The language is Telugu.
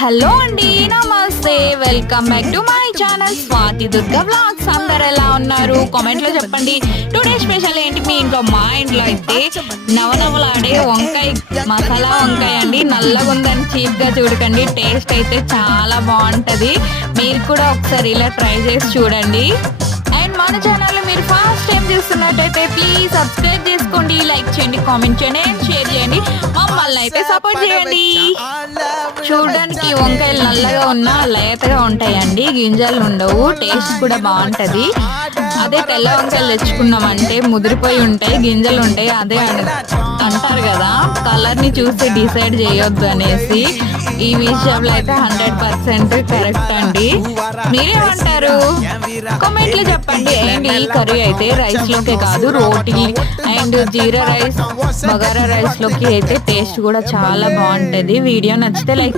హలో అండి, నమస్తే. Welcome back to my channel Swathi Durga vlogs. అందరు ఎలా ఉన్నారు? కామెంట్ లో చెప్పండి. టుడే స్పెషల్ ఏంటి మీ ఇంట్లో? మా ఇంట్లో అయితే నవనవలాడే వంకాయ, మసాలా వంకాయ అండి. నల్లగా ఉందని చీప్ గా చూడకండి, టేస్ట్ అయితే చాలా బాగుంటది. మీరు కూడా ఒకసారి ఇలా ట్రై చేసి చూడండి. అండ్ మన ఛానల్ మీరు ఫస్ట్ టైం చూస్తున్నట్టయితే ప్లీజ్ సబ్స్క్రైబ్ చేసుకోండి, లైక్ చేయండి, కామెంట్ చేయండి అండ్ షేర్ చేయండి. మమ్మల్ని అయితే సపోర్ట్ చేయండి. చూడడానికి వంకాయలు నల్లగా ఉన్నా లేతగా ఉంటాయండి, గింజలు ఉండవు, టేస్ట్ కూడా బాగుంటది. అదే తెల్ల వంకాయలు తెచ్చుకున్నామంటే ముదిరిపోయి ఉంటాయి, గింజలు ఉంటాయి. అదే అంటారు కదా, కలర్ ని చూసి డిసైడ్ చేయొద్దు అనేసి. ఈ విషయంలో అయితే 100% కరెక్ట్ అండి. మీరేమంటారు? కామెంట్ లో చెప్పండి. అండ్ ఈ కర్రీ అయితే రైస్ లోకే కాదు, roti and jeera rice, bagara rice లోకి అయితే టేస్ట్ కూడా చాలా బాగుంటది. వీడియో నచ్చితే లైక్